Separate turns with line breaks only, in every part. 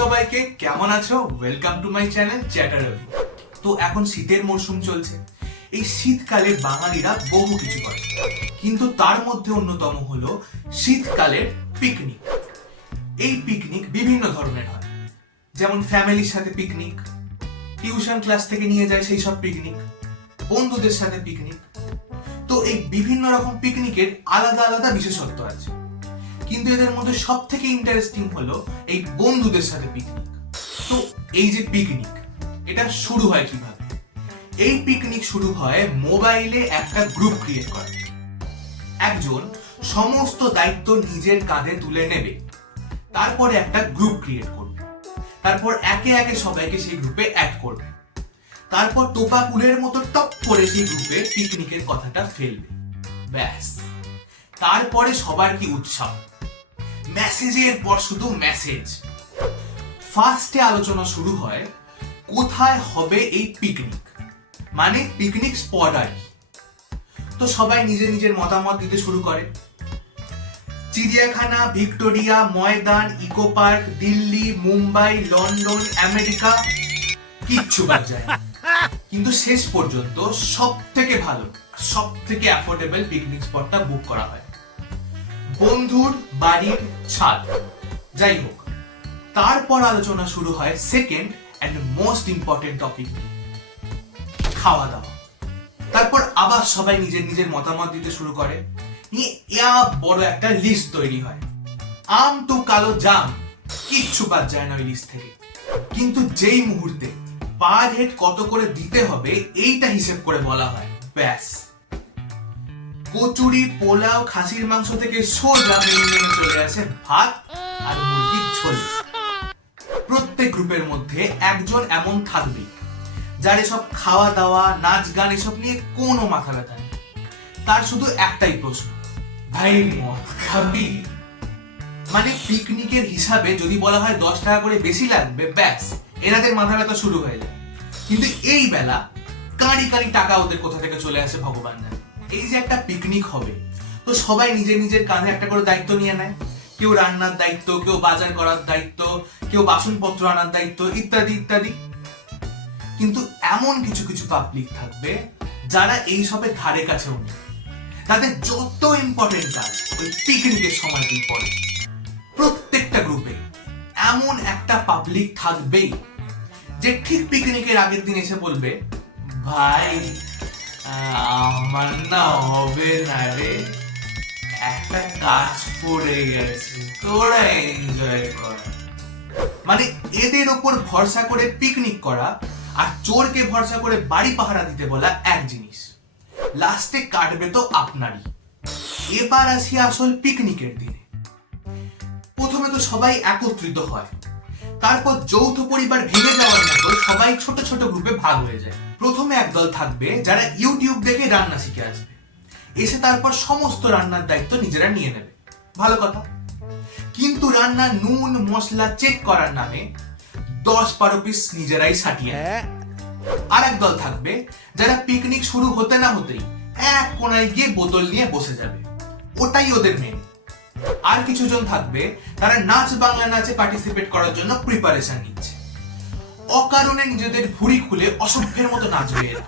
সবাইকে, কেমন আছো? Welcome to my channel chatter তো এখন শীতের মরশুম চলছে। এই শীতকালে বাঙালিরা বহু কিছু করে। কিন্তু তার মধ্যে অন্যতম হলো শীতকালের পিকনিক এই পিকনিক বিভিন্ন ধরনের হয়। যেমন ফ্যামিলির সাথে পিকনিক টিউশন ক্লাস থেকে নিয়ে যায় সেই সব পিকনিক বন্ধুদের সাথে পিকনিক তো এই বিভিন্ন রকম পিকনিকের আলাদা আলাদা বিশেষত্ব আছে। কিন্তু এদের মধ্যে সব থেকে ইন্টারেস্টিং হলো এই বন্ধুদের সাথে পিকনিক তো এই যে পিকনিক এটা শুরু হয় কীভাবে? এই পিকনিক শুরু হয় মোবাইলে একটা গ্রুপ ক্রিয়েট করে একজন সমস্ত দায়িত্ব নিজের কাঁধে তুলে নেবে। তারপরে একটা গ্রুপ ক্রিয়েট করবে। তারপর একে একে সবাইকে সেই গ্রুপে অ্যাড করবে। তারপর টোপা কুলের মতো টপ করে সেই গ্রুপে পিকনিকের কথাটা ফেলবে। ব্যাস। তারপরে সবার কি উৎসাহ? মেসেজের পর শুধু মেসেজ। ফার্স্টে আলোচনা শুরু হয়, কোথায় হবে এই পিকনিক মানে পিকনিক স্পট আর কি। তো সবাই নিজের নিজের মতামত দিতে শুরু করে। চিড়িয়াখানা, Victoria, Maidan, eco park, Delhi, Mumbai, London, America, কিচ্ছু বাদ যায় কিন্তু শেষ পর্যন্ত সব থেকে ভালো সব থেকে অ্যাফোর্ডেবল পিকনিক স্পটটা বুক করা হয়। বন্ধুর বাড়ির ছাদ। যাই হোক, তারপর আলোচনা শুরু হয় second and most important topic খাওয়া দাওয়া। তারপর আবার সবাই নিজের নিজের মতামত দিতে শুরু করে। নিয়ে বড় একটা লিস্ট তৈরি হয়। আম তো কালো জাম, কিচ্ছু বাদ যায় না ওই লিস্ট থেকে। কিন্তু যেই মুহূর্তে পার হেড কত করে দিতে হবে, এইটা হিসেব করে বলা হয়। ব্যাস। কচুরি, পোলাও, খাসির মাংস থেকে সোজা মেনু মেনু চলে আসে ভাত আর মুরগির ঝোল। প্রত্যেক গ্রুপের মধ্যে একজন এমন থাকবে, যার এসব খাওয়া দাওয়া নাচ গান এসব নিয়ে কোনো মাথা ব্যথা নেই। তার শুধু একটাই প্রশ্ন, ভাই খাবি? মানে পিকনিকের হিসাবে যদি বলা হয় দশ টাকা করে বেশি লাগবে, ব্যাস, এনাদের মাথা ব্যথা শুরু হয়ে যায়। কিন্তু এই বেলা কাঁড়ি কাঁড়ি টাকা ওদের কোথা থেকে চলে আসে ভগবান জানে। এই যে একটা পিকনিক হবে, তো সবাই নিজের নিজের কাঁধে একটা করে দায়িত্ব নিয়ে নেয়। কেউ রান্নার দায়িত্ব, কেউ বাজার করার দায়িত্ব, কেউ বাসনপত্র আনার দায়িত্ব, ইত্যাদি ইত্যাদি। কিন্তু এমন কিছু কিছু পাবলিক থাকবে যারা এই সবের ধারে কাছেও নেই। তাদের যত ইম্পর্টেন্ট কাজ ওই পিকনিকের সময়তেই পড়ে। প্রত্যেকটা গ্রুপে এমন একটা পাবলিক থাকবেই যে ঠিক পিকনিকের আগের দিন এসে বলবে, ভাই আমার না হবে না রে। একটা কাজ পড়ে গেছে, তোরা এনজয় কর। মানে এদের ওপর ভরসা করে পিকনিক করা আর চোরকে ভরসা করে বাড়ি পাহারা দিতে বলা এক জিনিস। লাস্টে কাটবে তো আপনারই। এবার আসি আসল পিকনিকের দিনে। প্রথমে তো সবাই একত্রিত হয়। তারপর যৌথ পরিবার ভেঙে যাওয়ার মতো সবাই ছোট ছোট গ্রুপে ভাগ হয়ে যায়। প্রথমে একদল থাকবে যারা ইউটিউব দেখে রান্না শিখে আসবে। এসে তারপর সমস্ত রান্নার দায়িত্ব নিজেরা নিয়ে নেবে। ভালো কথা। কিন্তু রান্নার নুন মশলা চেক করার নামে দশ বারো পিস নিজেরাই সাটিয়ে আর এক দল থাকবে যারা পিকনিক শুরু হতে না হতেই এক কোনায় গিয়ে বোতল নিয়ে বসে যাবে। ওটাই ওদের মেন আর কিছু জন থাকবে তারা নাচ বাংলা নাচে পার্টিসিপেট করার জন্য প্রিপারেশন নিচ্ছে। অকারণে নিজেদের ভুড়ি খুলে অসভ্যের মতো নাচবে এরা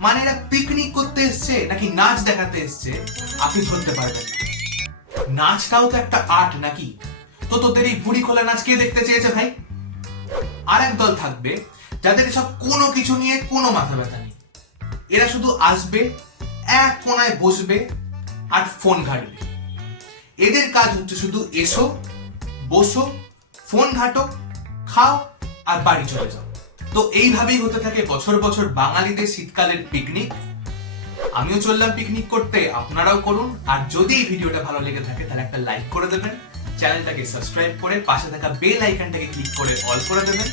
মানে এরা পিকনিক করতে এসছে নাকি নাচ দেখাতে এসছে? আপনি ধরতে পারবেন নাচটাও তো একটা আর্ট নাকি? তো তোদের এই ভুড়ি খোলা নাচ কে দেখতে চেয়েছে ভাই? আর এক দল থাকবে, যাদের এসব কোনো কিছু নিয়ে কোনো মাথা ব্যথা নেই। এরা শুধু আসবে, এক কোনায় বসবে আর ফোন ঘাটবে। এদের কাজ হচ্ছে শুধু এসো, বসো ফোন ঘাটো, খাও আর বাড়ি চলে যাও। তো এইভাবেই হতে থাকে বছর বছর বাঙালিদের শীতকালের পিকনিক আমিও চললাম পিকনিক করতে, আপনারাও করুন। আর যদি এই ভিডিওটা ভালো লেগে থাকে, তাহলে একটা লাইক করে দেবেন। চ্যানেলটাকে সাবস্ক্রাইব করে পাশে থাকা বেল আইকনটাকে ক্লিক করে অল করে দেবেন।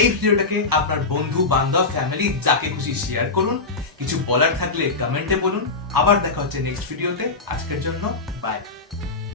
এই ভিডিওটাকে আপনার বন্ধু, বান্ধব ফ্যামিলি যাকে খুশি শেয়ার করুন। কিছু বলার থাকলে কমেন্টে বলুন। আবার দেখা হচ্ছে নেক্সট ভিডিওতে আজকের জন্য বাই